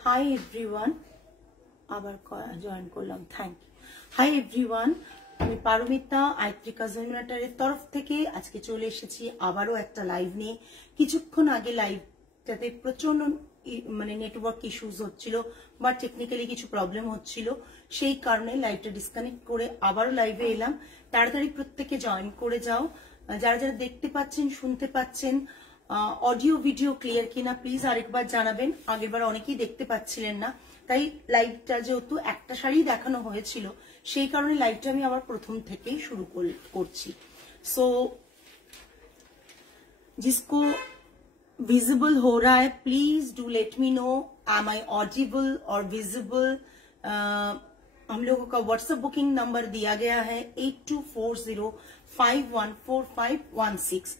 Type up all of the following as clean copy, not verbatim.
Hi everyone, আবার join করলাম, thank you. Hi everyone, আমি পারমিতা আয়ত্রিকা জয়নাটারের তরফ থেকে আজকে চলে এসেছি আবারও একটা লাইভ নিয়ে। কিছুক্ষণ আগে লাইভটাতে প্রচন্ড নেটওয়ার্ক ইস্যুস হচ্ছিল বা টেকনিক্যালি কিছু প্রবলেম হচ্ছিল, সেই কারণে লাইভটা ডিসকানেক্ট করে আবারও লাইভে এলাম। তাড়াতাড়ি প্রত্যেকে জয়েন করে যাও। যারা যারা দেখতে পাচ্ছেন, শুনতে পাচ্ছেন, অডিও ভিডিও ক্লিয়ার কিনা প্লিজ আরেকবার জানাবেন। আগেরবার অনেকেই দেখতে পাচ্ছিলেন না, তাই লাইভটা যেহেতু একটা শাড়ি দেখানো হয়েছিল সেই কারণে লাইভটা আমি আবার প্রথম থেকেই শুরু করছি। सो जिसको विजिबल हो रहा है please do let me know, am I audible और विजिबल। हम लोगों का व्हाट्सएप बुकिंग नंबर दिया गया है 8240514516।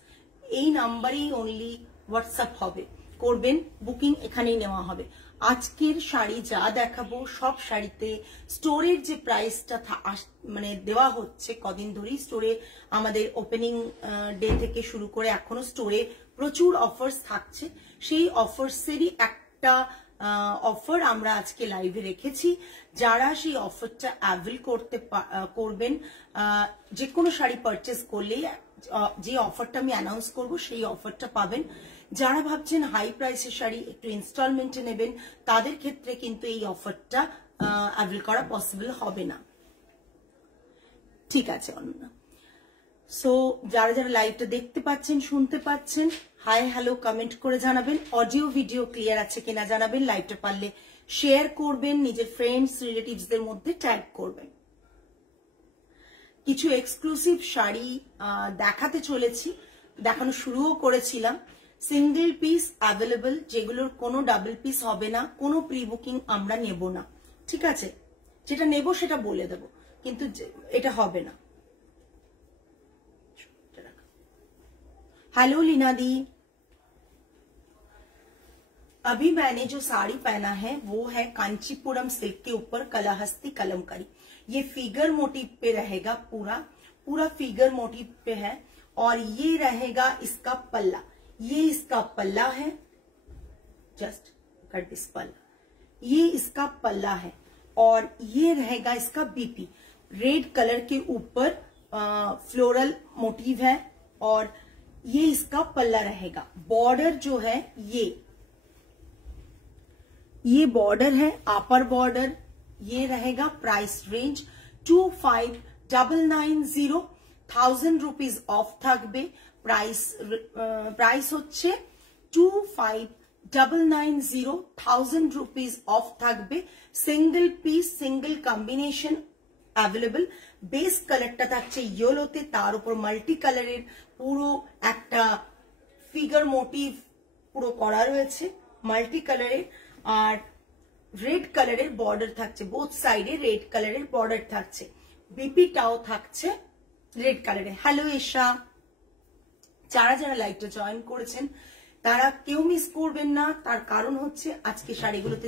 এই নাম্বারেই অনলি হোয়াটসঅ্যাপ হবে, করবেন, বুকিং এখানেই নেওয়া হবে। আজকের শাড়ি যা দেখাবো সব শাড়িতে স্টোরের যে প্রাইসটা দেওয়া হচ্ছে, কদিন ধরেই স্টোরে আমাদের ওপেনিং ডে থেকে শুরু করে এখনো স্টোরে প্রচুর অফার্স থাকছে। সেই অফার্সেরই একটা অফার আমরা আজকে লাইভে রেখেছি। যারা সেই অফারটা অ্যাভেল করবেন, যে কোনো শাড়ি পারচেস করলেই যে অফারটা আমি অ্যানাউন্স করব সেই অফারটা পাবেন। যারা ভাবছেন হাই প্রাইসের শাড়ি একটু ইনস্টলমেন্টে নেবেন, তাদের ক্ষেত্রে কিন্তু এই অফারটা অ্যাভেল করা পসিবল হবে না। ঠিক আছে অনন্যা? সো যারা যারা লাইভটা দেখতে পাচ্ছেন, শুনতে পাচ্ছেন, হাই হ্যালো কমেন্ট করে জানাবেন। অডিও ভিডিও ক্লিয়ার আছে কিনা জানাবেন। লাইভটা পারলে শেয়ার করবেন, নিজের ফ্রেন্ডস রিলেটিভসদের মধ্যে ট্যাগ করবেন। কিছু এক্সক্লুসিভ শাড়ি দেখাতে চলেছি, দেখানো শুরুও করেছিলাম। সিঙ্গেল পিস অ্যাভেলেবল, যেগুলোর কোনো ডাবল পিস হবে না, কোনো প্রি বুকিং আমরা নেব না, ঠিক আছে? যেটা নেব সেটা বলে দেব, কিন্তু এটা হবে না। हेलो लीना दी, अभी मैंने जो साड़ी पहना है वो है कांचीपुरम सिल्क के ऊपर कलाहस्ती कलमकारी। ये फिगर मोटिव पे रहेगा, पूरा फिगर मोटिव पे है। और ये रहेगा इसका पल्ला, ये इसका पल्ला है, जस्ट कट दिस पल्ला, ये इसका पल्ला है। और ये रहेगा इसका बीपी, रेड कलर के ऊपर फ्लोरल मोटिव है और ये इसका पल्ला रहेगा। बॉर्डर जो है ये बॉर्डर है, अपर बॉर्डर ये रहेगा। प्राइस रेंज 25,990, 1000 रुपीज ऑफ থাকবে। প্রাইস হচ্ছে 25,990, 1000 रुपीज ऑफ থাকবে। Single piece, single combination available. Base কালারটা থাকছে ইয়েলোতে, তার উপর মাল্টি কালারের পুরো একটা ফিগার মোটিভ পুরো করা রয়েছে মাল্টি কালারের। আর রেড কালারের বর্ডার থাকছে, বোথ সাইডে রেড কালারের বর্ডার থাকছে। বিপিটাও থাকছে রেড কালারের। হ্যালো ঈশা, যারা যারা লাইভটা জয়েন করেছেন তারা কেউ মিস করবেন না। তার কারণ হচ্ছে আজকে শাড়িগুলোতে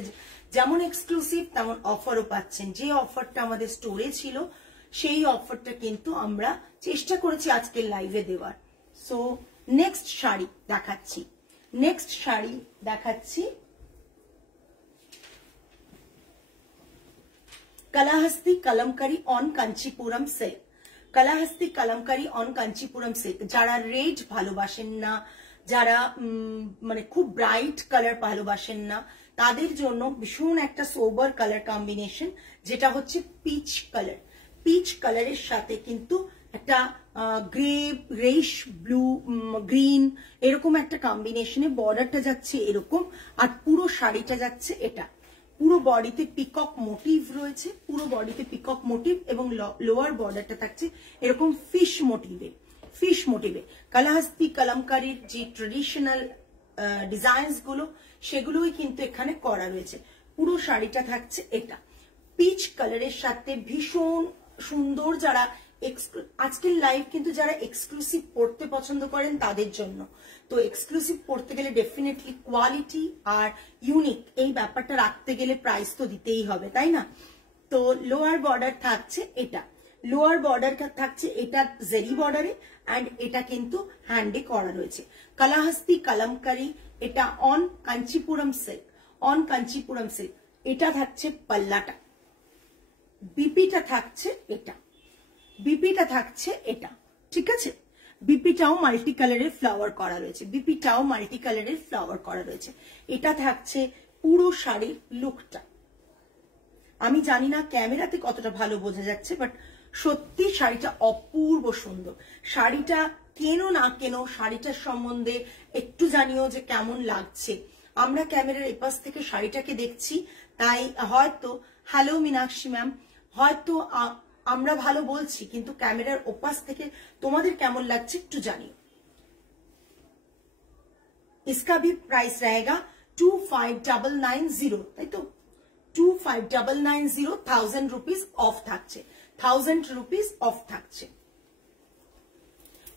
যেমন এক্সক্লুসিভ তেমন অফারও পাচ্ছেন। যে অফারটা আমাদের স্টোরে ছিল সেই অফারটা কিন্তু আমরা চেষ্টা করেছি আজকের লাইভে দেওয়ার। সো নেক্সট শাড়ি দেখাচ্ছি, Kalahasti Kalamkari on Kanchipuram silk. Kalahasti Kalamkari on Kanchipuram silk. যারা রেড ভালোবাসেন না, যারা খুব ব্রাইট কালার ভালোবাসেন না, তাদের জন্য ভীষণ একটা সোবার কালার কম্বিনেশন, যেটা হচ্ছে পিচ কালার। পিচ কালারের সাথে কিন্তু একটা গ্রেইশ ব্লু গ্রিন এরকম একটা কম্বিনেশনে বর্ডারটা যাচ্ছে এরকম, আর পুরো শাড়িটা যাচ্ছে এটা। পুরো বডিতে পিকক মোটিভ রয়েছে, পুরো বডিতে পিকক মোটিভ এবং লোয়ার বর্ডারটা থাকছে এরকম ফিশ মোটিভে। কালাহস্তি কলমকারীর যে ট্রেডিশনাল ডিজাইনস গুলো সেগুলোই কিন্তু এখানে করা রয়েছে। পুরো শাড়িটা থাকছে এটা পিচ কালারের সাথে, ভীষণ সুন্দর। যারা আজকের লাইভ কিন্তু যারা এক্সক্লুসিভ পড়তে পছন্দ করেন তাদের জন্য। তো এক্সক্লুসিভ পড়তে গেলে ডেফিনেটলি কোয়ালিটি আর ইউনিক এই ব্যাপারটা রাখতে গেলে প্রাইস তো দিতেই হবে, তাই না? তো লোয়ার বর্ডার থাকছে এটা, লোয়ার বর্ডার থাকছে এটা জেরি বর্ডারে, এন্ড এটা কিন্তু হ্যান্ডে করা রয়েছে। কালাহস্তি কলমকারি, এটা on Kanchipuram silk. On Kanchipuram silk. এটা থাকছে পাল্লাটা, বিপিটা থাকছে এটা, বিপিটা থাকছে এটা, ঠিক আছে। বিপিটাও মাল্টি কালারের ফ্লাওয়ার করা রয়েছে, বিপিটাও মাল্টি কালারের ফ্লাওয়ার করা রয়েছে। এটা থাকছে পুরো শাড়ির লুকটা। আমি জানি না ক্যামেরাতে কতটা ভালো বোঝা যাচ্ছে, বাট সত্যি শাড়িটা অপূর্ব সুন্দর। শাড়িটা কেনো না কেনো, শাড়িটার সম্বন্ধে একটু জানিও যে কেমন লাগছে। আমরা ক্যামেরার এপাশ থেকে শাড়িটাকে দেখছি, তাই হয়তো, হ্যালো মীনাক্ষী ম্যাম, হয়তো আমরা ভালো বলছি, কিন্তু ক্যামেরার ওপাশ থেকে তোমাদের কেমন লাগছে একটু জানিও। इसका भी प्राइस रहेगा 25,990, তাই তো 25,990, 1000 রুপিস অফ থাকছে, 1000 রুপিস অফ থাকছে।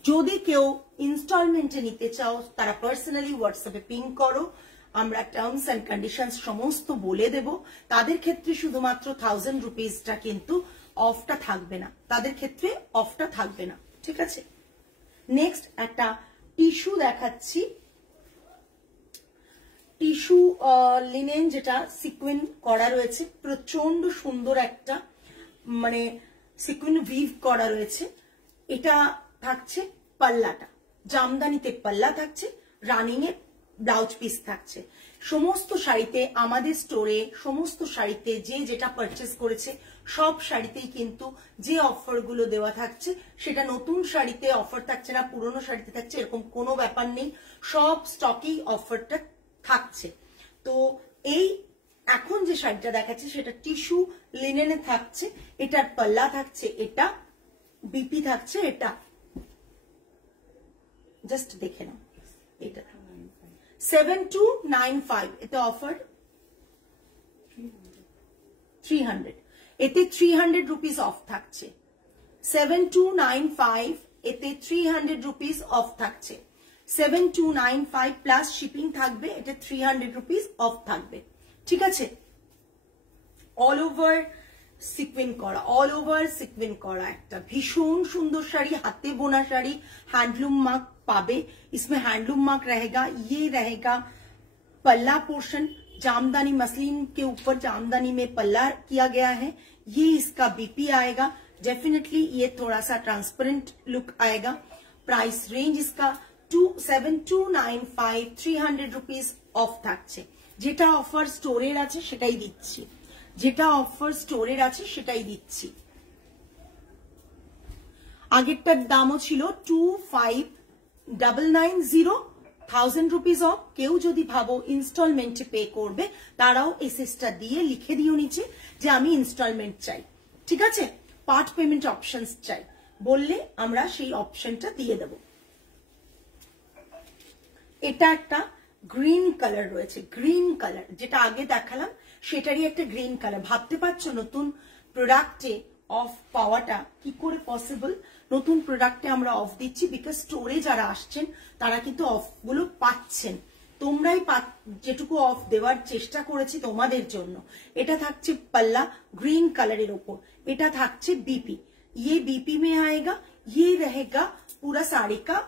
যদি কেউ ইনস্টলমেন্টে নিতে চাও তারা পার্সোনালি হোয়াটসঅ্যাপে পিং করো, আমরা টার্মস এন্ড কন্ডিশনস সমস্ত বলে দেব। তাদের ক্ষেত্রে শুধুমাত্র 1000 রুপিসটা কিন্তু অফটা থাকবে না, তাদের ক্ষেত্রে অফটা থাকবে না, ঠিক আছে। নেক্সট একটা টিস্যু দেখাচ্ছি, টিস্যু লিনেন, যেটা সিকুইন করা রয়েছে, প্রচন্ড সুন্দর একটা মানে সিকুইন উইভ করা রয়েছে। এটা থাকছে পাল্লাটা, জামদানিতে পাল্লা থাকছে, রানিং এ ব্লাউজ পিস থাকছে। সমস্ত শাড়িতে আমাদের স্টোরে, সমস্ত শাড়িতে যে যেটা পারচেস করেছে সব শাড়িতেই কিন্তু যে অফার গুলো দেওয়া থাকছে সেটা নতুন শাড়িতে অফার থাকছে না, পুরনো শাড়িতে থাকছে এরকম কোনো ব্যাপার নেই, সব স্টকেই অফারটা থাকছে। তো এই এখন যে শাড়িটা দেখাচ্ছে সেটা টিস্যু লিনেনে থাকছে, এটার পাল্লা থাকছে, এটা বিপি থাকছে, এটা জাস্ট দেখে নাও, এটা 7295, এতে অফার 300, এতে 300 রুপিস অফ থাকছে। 7295, এতে 300 রুপিস অফ থাকছে। 7295 প্লাস শিপিং থাকবে, এটা 300 রুপিস অফ থাকবে, ঠিক আছে। অল ওভার সিকুইন করা, অল ওভার সিকুইন করা একটা ভীষণ সুন্দর শাড়ি, হাতে বোনা শাড়ি, हैंडलूम मार्क पाबे, इसमें हैंडलूम मार्क रहेगा। ये रहेगा पल्ला पोर्शन, जामदानी मसलिन के ऊपर जामदानी में पल्ला किया गया है। ये इसका बीपी आएगा, डेफिनेटली ये थोड़ा सा ट्रांसपेरेंट लुक आएगा। प्राइस रेंज इसका 7295, 300 रुपीस ऑफ থাকছে। যেটা অফার স্টোরের আছে সেটাই দিচ্ছি, যেটা অফার স্টোরের আছে সেটাই দিচ্ছি। আগেরটার দামও ছিল 25,990, 1000 রুপিস অফ। কেউ যদি ভাবো ইনস্টলমেন্টে পে করবে তারাও এসএসটা দিয়ে লিখে দিও নিচে যে আমি ইনস্টলমেন্ট চাই, ঠিক আছে, পার্ট পেমেন্ট অপশনস চাই, বললে আমরা সেই অপশনটা দিয়ে দেব। এটা একটা গ্রিন কালার রয়েছে, গ্রিন কালার যেটা আগে দেখালাম সেটারই একটা গ্রিন কালার। ভাবতে পারছো নতুন প্রোডাক্টে অফ পাওয়াটা কি করে পসিবল? নতুন প্রোডাক্টে আমরা অফ দিচ্ছি বিকজ স্টোরে যারা আসছেন তারা কিন্তু অফ গুলো পাচ্ছেন, তোমরাই যেটুকু অফ দেওয়ার চেষ্টা করেছি তোমাদের জন্য। এটা থাকছে पल्ला ग्रीन कलर ऊपर, এটা থাকছে बीपी, ये बीपी में आएगा, ये रहेगा पूरा साड़ी का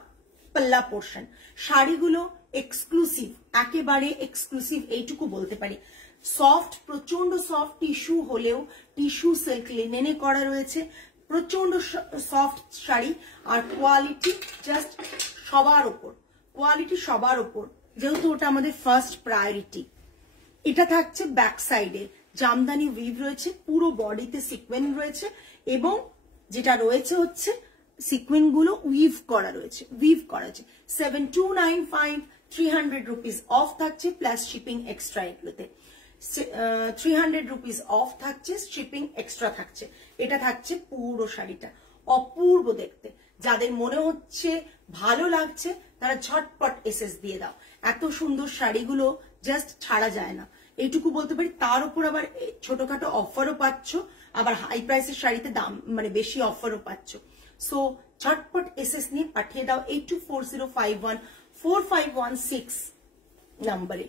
पल्ला पोर्शन। শাড়িগুলো এক্সক্লুসিভ, একেবারে এক্সক্লুসিভ এইটুকু বলতে পারি। সফট, প্রচন্ড সফট টিস্যু হলেও টিস্যু সিল্ক লিনেনে করা রয়েছে, প্রচন্ড সফট শাড়ি আর কোয়ালিটি জাস্ট সবার উপর, কোয়ালিটি সবার উপর, যেহেতু ওটা আমাদের ফার্স্ট প্রায়োরিটি। এটা থাকছে ব্যাক সাইডে জামদানি উইভ রয়েছে, পুরো বডিতে সিকোয়েন রয়েছে এবং যেটা রয়েছে হচ্ছে সিকোয়েন গুলো উইভ করা রয়েছে, উইভ করা আছে। 7295, 300 রুপিস অফ থাকছে প্লাস শিপিং এক্সট্রা, এগুলোতে 300 রুপিস অফ থাকছে, শিপিং এক্সট্রা থাকছে। এটা থাকছে পুরো শাড়িটা, অপূর্ব দেখতে। যাদের মনে হচ্ছে ভালো লাগছে তারা ঝটপট এসএস দিয়ে দাও, এত সুন্দর শাড়িগুলো জাস্ট ছাড়া যায় না, এইটুকু বলতে পারি। তার উপর আবার ছোটখাটো অফারও পাচ্ছ, আবার হাই প্রাইসের শাড়িতে দাম মানে বেশি অফারও পাচ্ছ। সো ঝটপট এসএস নিয়ে পাঠিয়ে দাও 824051 4516 নম্বরে।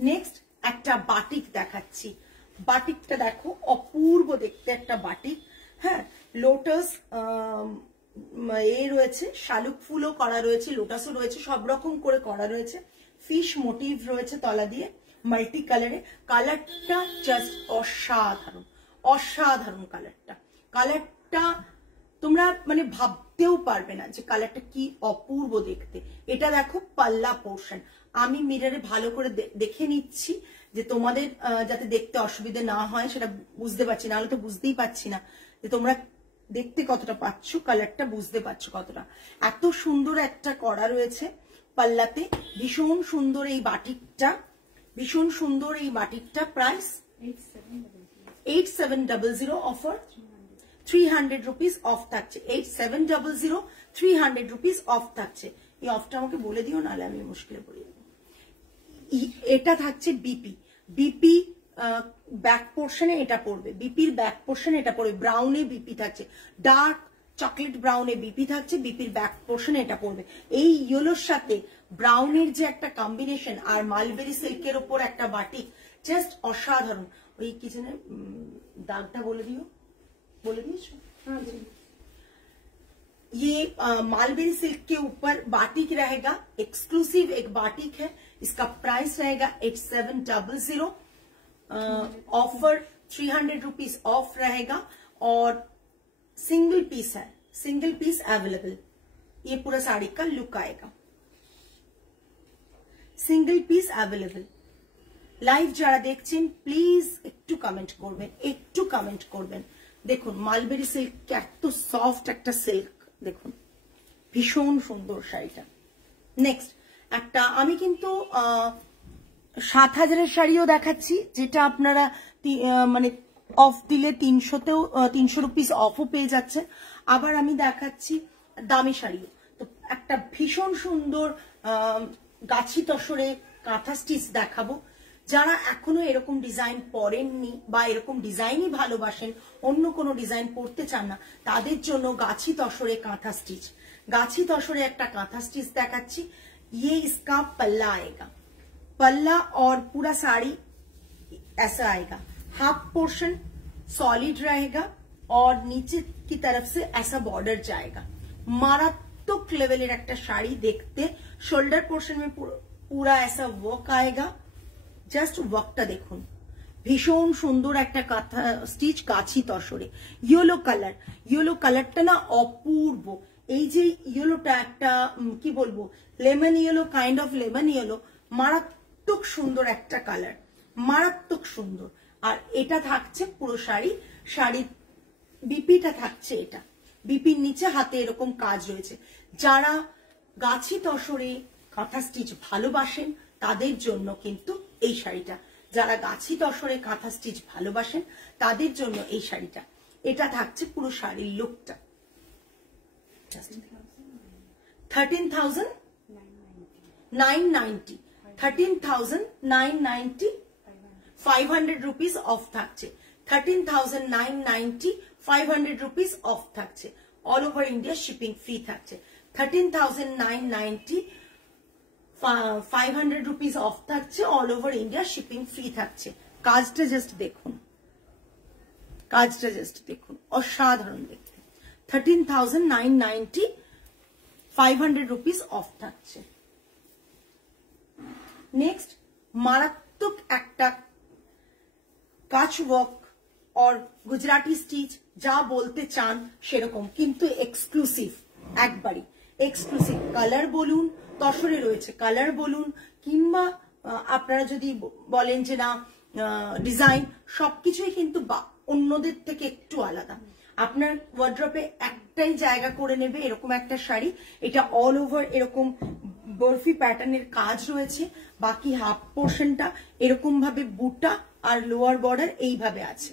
নেক্সট একটা বাটিক দেখাচ্ছি, বাটিকটা দেখো অপূর্ব দেখতে একটা বাটিক। হ্যাঁ, লোটাস এ রয়েছে, শালুক ফুলও করা রয়েছে, লোটাসও রয়েছে, সব রকম করে করা রয়েছে। ফিশ মোটিভ রয়েছে তলা দিয়ে, মাল্টি কালারে। কালারটা জাস্ট অসাধারণ, অসাধারণ কালারটা। কালারটা তোমরা মানে ভাবতেও পারবে না যে কালারটা কি অপূর্ব দেখতে। এটা দেখো পাল্লা পোর্শন, আমি মিররে ভালো করে দেখে নিচ্ছি যে তোমাদের যাতে দেখতে অসুবিধা না হয়, সেটা বুঝতে পারছি না, হলে তো বুঝতেই পারছি না যে তোমরা দেখতে কতটা পাচ্ছ, কালারটা বুঝতে পারছো কতটা। এত সুন্দর একটা করা রয়েছে পাল্লাতে, ভীষণ সুন্দর এই বাটিকটা, ভীষণ সুন্দর এই বাটিকটা। প্রাইস 8700 অফার 300 রুপিস অফ থাকছে। 8700 300 রুপিস অফ থাকছে। এই অফটা আমাকে বলে দিও, নাহলে আমি মুশকিলে পড়ে যাবো। এটা থাকছে বিপি, বিপি ব্যাক পোর্শনে এটা পড়বে, বিপির ব্যাক পোর্শনে এটা পড়বে। ব্রাউনে বিপি থাকছে, ডার্ক চকলেট ব্রাউনে বিপি থাকছে, বিপির ব্যাক পোর্শনে এটা পড়বে। এই ইয়েলোর সাথে ব্রাউনের যে একটা কম্বিনেশন, আর মালবেরি সিল্কের উপর একটা বাটিক, জাস্ট অসাধারণ। ওই কিচেনে দাগটা বলে দিও, बोले हाँ जी। ये मालबेरी सिल्क के ऊपर बाटिक रहेगा, एक्सक्लूसिव एक बाटिक है। इसका प्राइस रहेगा 8700, ऑफर 300 रुपीज ऑफ रहेगा, और सिंगल पीस है, सिंगल पीस अवेलेबल। ये पूरा साड़ी का लुक आएगा, सिंगल पीस अवेलेबल। लाइव যারা দেখছেন প্লিজ একটু কমেন্ট করবেন, একটু কমেন্ট করবেন। দেখুন মালবেরি সিল্ক এত সফট একটা সিল্ক, দেখুন ভীষণ সুন্দর শাড়িটা। নেক্সট একটা আমি কিন্তু 7000-এর শাড়িও দেখাচ্ছি, যেটা আপনারা মানে অফ দিলে 300 রুপিস অফও পেয়ে যাচ্ছে। আবার আমি দেখাচ্ছি দামি শাড়িও। তো একটা ভীষণ সুন্দর গাছি তসরে কাঁথা স্টিচ দেখাবো। যারা এখনো এরকম ডিজাইন পরেননি বা এরকম ডিজাইনই ভালোবাসেন, অন্য কোনো ডিজাইন পরতে চান না, তাদের জন্য গাছি তসরে কাঁথা স্টিচ, গাছি তসরে একটা কাঁথা স্টিচ দেখাচ্ছি। ये इसका पल्ला आएगा, पल्ला और पूरा साड़ी ऐसा आएगा। हाफ पोर्शन सॉलिड रहेगा और नीचे की तरफ से ऐसा बॉर्डर जाएगा। मारात्मक लेवलेर একটা শাড়ি দেখতে। शोल्डर पोर्शन में पूरा ऐसा वर्क आएगा। জাস্ট ওয়ার্কটা দেখুন, ভীষণ সুন্দর একটা কাঁথা স্টিচ গাছি তসরে। ইয়েলো কালার, ইয়েলো কালারটা না অপূর্ব। এই যে ইয়েলোটা একটা কি বলবো, lemon yellow, kind of lemon yellow, মারাত্মক সুন্দর একটা কালার, মারাত্মক সুন্দর। আর এটা থাকছে পুরো শাড়ি, শাড়ির বিপিটা থাকছে এটা, বিপির নিচে হাতে এরকম কাজ রয়েছে। যারা গাছি তসরে কাঁথা স্টিচ ভালোবাসেন তাদের জন্য কিন্তু এই শাড়িটা, যারা গাছি তসরে কাঁথা স্টিচ ভালোবাসেন তাদের জন্য এই শাড়িটা। এটা থাকছে পুরো শাড়ির লুকটা। 13,990, 13,990, 500 রুপিস অফ থাকছে। 13,990, 500 রুপিস অফ থাকছে। All over India shipping free থাকছে। 13,990, 500 রুপিস অফ থাকছে, all over India shipping free থাকছে। কাজটা জাস্ট দেখুন, কাজটা জাস্ট দেখুন, অসাধারণ দেখতে। 13,990, 500 রুপিস অফ থাকছে। নেক্সট মারাত্মক একটা কাচ ওয়ার্ক और গুজরাটি স্টিচ, যা বলতে চান সেরকম, কিন্তু এক্সক্লুসিভ, একবারই এক্সক্লুসিভ। কালার বলুন, তসরে রয়েছে কালার বলুন, কিংবা আপনারা যদি বলেন যে না ডিজাইন, সবকিছুই কিন্তু অন্যদের থেকে একটু আলাদা। আপনার ওয়ার্ড্রপে একটাই জায়গা করে নেবে এরকম একটা শাড়ি। এটা অল ওভার এরকম বরফি প্যাটার্নের কাজ রয়েছে, বাকি হাফ পোর্শনটা এরকম ভাবে বুটা আর লোয়ার বর্ডার এইভাবে আছে,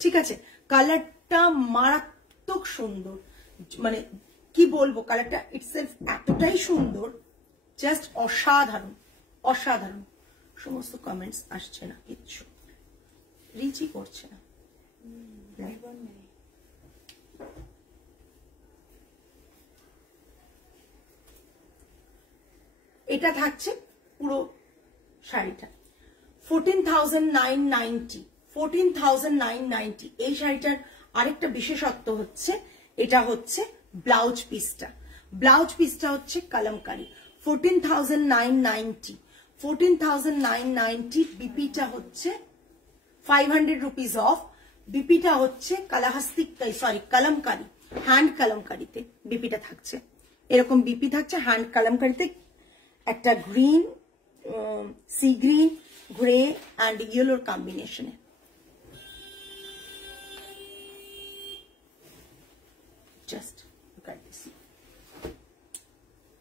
ঠিক আছে। কালারটা মারাত্মক সুন্দর, মানে কি বলবো, কালারটা ইটসেলফ এতটাই সুন্দর, জাস্ট অসাধারণ, অসাধারণ। সমস্ত কমেন্টস আসছে না, কিচ্ছু রিচই করছে না। এটা থাকছে পুরো শাড়িটা 14,990, 14,990। এই শাড়িটার আরেকটা বিশেষত্ব হচ্ছে, এটা হচ্ছে ব্লাউজ পিসটা হচ্ছে কালামকারি 14,990 14,990 বিপিটা হচ্ছে 500 রুপিস অফ বিপিটা হচ্ছে কালাহাস্তি সরি কালামকারি হ্যান্ড কালামকারিতে বিপিটা থাকছে এরকম বিপি থাকছে হ্যান্ড কালামকারিতে একটা green sea green grey and ইয়েলোর কম্বিনেশনে জাস্ট লুক এট দিস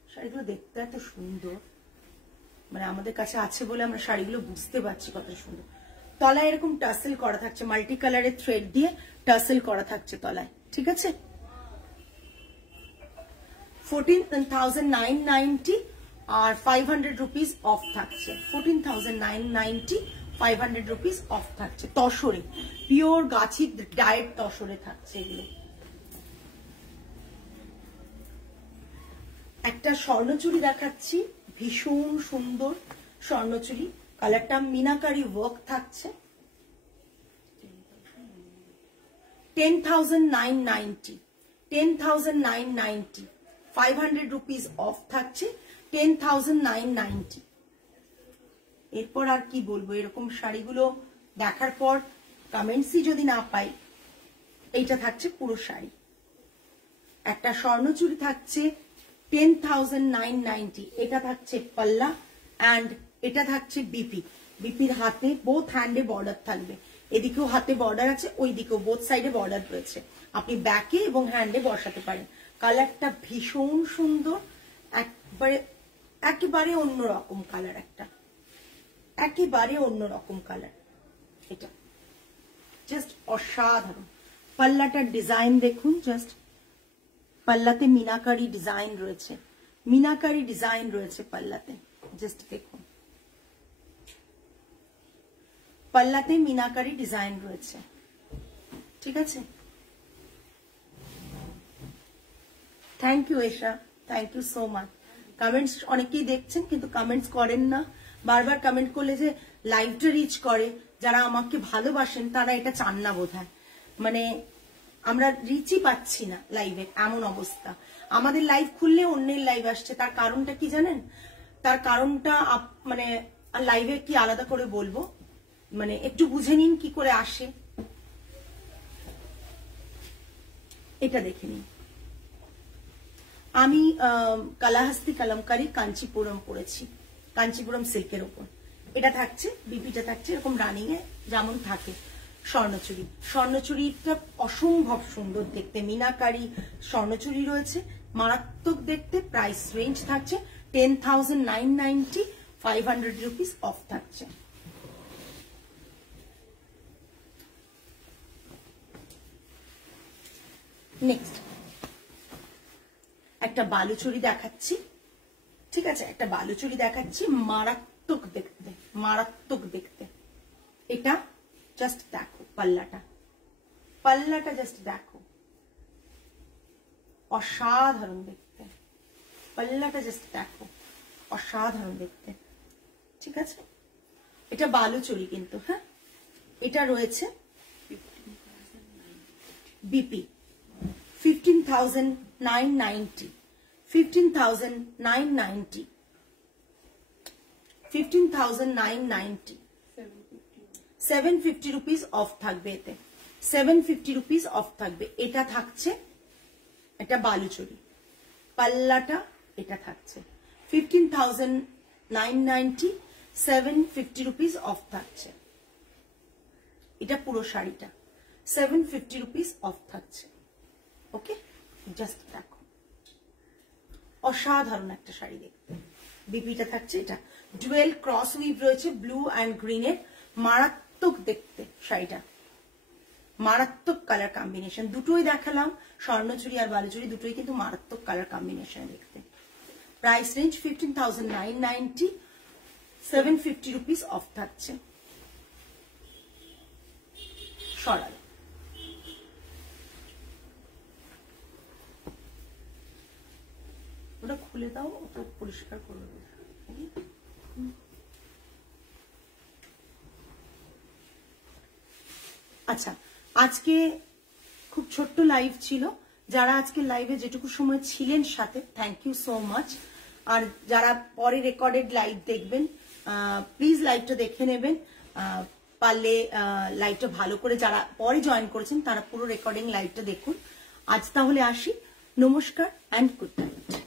শাড়িগুলো দেখতে এত সুন্দর মানে আমাদের কাছে আছে বলে আমরা শাড়িগুলো বুঝতে পারছি কত সুন্দর তলায় এরকম টাসেল করা থাকছে মাল্টি কালারের থ্রেড দিয়ে টাসেল করা থাকছে তলায় ঠিক আছে 14,990 আর 500 রুপিস অফ থাকছে 14,990 500 রুপিস অফ থাকছে তসরে পিওর গাছি ডায়েট তসরে থাকছে এগুলো একটা স্বর্ণচুড়ি দেখাচ্ছি ভীষণ সুন্দর স্বর্ণচুড়ি কালারটা মিনাকারি ওয়ার্ক থাকছে 10,990 10,990 500 রুপিস অফ থাকছে 10,990 এরপর আর কি বলবো এরকম শাড়িগুলো দেখার পর কমেন্টসই যদি না পাই এইটা থাকছে পুরো শাড়ি একটা স্বর্ণচুড়ি থাকছে 10,990 এটা থাকছে পাল্লা অ্যান্ড এটা থাকছে বিপির হাতে বোথ হ্যান্ডে বর্ডার থাকবে এদিকেও হাতে বর্ডার আছে ওই দিকেও বোথ সাইডে বর্ডার রয়েছে আপনি ব্যাকে এবং হ্যান্ডে বসাতে পারেন কালারটা ভীষণ সুন্দর একেবারে অন্যরকম কালার একটা একেবারে অন্যরকম কালার এটা জাস্ট অসাধারণ পাল্লাটার ডিজাইন দেখুন জাস্ট পাল্লাতে মিনাকারি ডিজাইন রয়েছে পাল্লাতে জাস্ট দেখুন পাল্লাতে মিনাকারি ডিজাইন রয়েছে ঠিক আছে thank you Esha thank you so much comments অনেকেই দেখছেন কিন্তু কমেন্টস করেন না বারবার কমেন্ট করলে যে লাইভটা রিচ করে যারা আমাকে ভালোবাসেন তারা এটা চান না বোধহয় মানে আমরা রিচই পাচ্ছি না লাইভে এমন অবস্থা আমাদের লাইভ খুললে অন্যের লাইভ আসছে তার কারণটা কি জানেন তার কারণটা মানে লাইভে কি আলাদা করে বলবো মানে একটু বুঝে নিন কি করে আসে এটা দেখে নিন আমি কালাহাস্তি কালামকারি কাঞ্চিপুরম পরেছি কাঞ্চিপুরম সিল্কের উপর এটা থাকছে বিপিটা থাকছে এরকম রানিং এ যেমন থাকে স্বর্ণচুরিটা অসম্ভব সুন্দর দেখতে মিনাকারি স্বর্ণচুরি রয়েছে মারাত্মক দেখতে প্রাইস রেঞ্জ থাকছে 10,990 500 রুপিস অফ থাকছে নেক্সট একটা বালুচুরি দেখাচ্ছি ঠিক আছে একটা বালুচুরি দেখাচ্ছি মারাত্মক দেখতে এটা জাস্ট দেখো পাল্লাটা জাস্ট দেখো অসাধারণ দেখতে পাল্লাটা জাস্ট দেখো অসাধারণ দেখতে ঠিক আছে এটা বালুচুরি কিন্তু হ্যাঁ এটা রয়েছে বিপি 15,990 15,990 15,990 750 রুপিস অফ থাকবে এতে 750 রুপিস অফ থাকবে এটা থাকছে এটা বালুচুরি পাল্লাটা এটা থাকছে 15,990 750 রুপিস অফ থাকছে এটা পুরো শাড়িটা 750 রুপিস অফ থাকছে ওকে জাস্ট দেখো অসাধারণ একটা শাড়ি দেখতে বিপিটা থাকছে এটা ডুয়েল ক্রস উইভ রয়েছে ব্লু অ্যান্ড গ্রিনের মারাত্মক দেখতে শাড়িটা মারাত্মক কালার কম্বিনেশন দুটোই দেখালাম স্বর্ণচুরি আর বালুচুরি দুটোই কিন্তু মারাত্মক কালার কম্বিনেশন দেখতে প্রাইস রেঞ্জ 15,990 750 রুপিস অফ থাকছে সরাল ওটা খুলে দাও ওটা পরিষ্কার করে দাও আচ্ছা আজকে খুব ছোট্ট লাইভ ছিল যারা আজকে লাইভে যেটুকু সময় ছিলেন সাথে, থ্যাংক ইউ সো মাচ। আর যারা পরে রেকর্ডেড লাইভ দেখবেন, প্লিজ লাইভটা দেখে নেবেন, পারলে লাইভটা ভালো করে, যারা পরে জয়েন করেছেন তারা পুরো রেকর্ডিং লাইভটা দেখুন। আজ তাহলে আসি, নমস্কার অ্যান্ড গুড নাইট।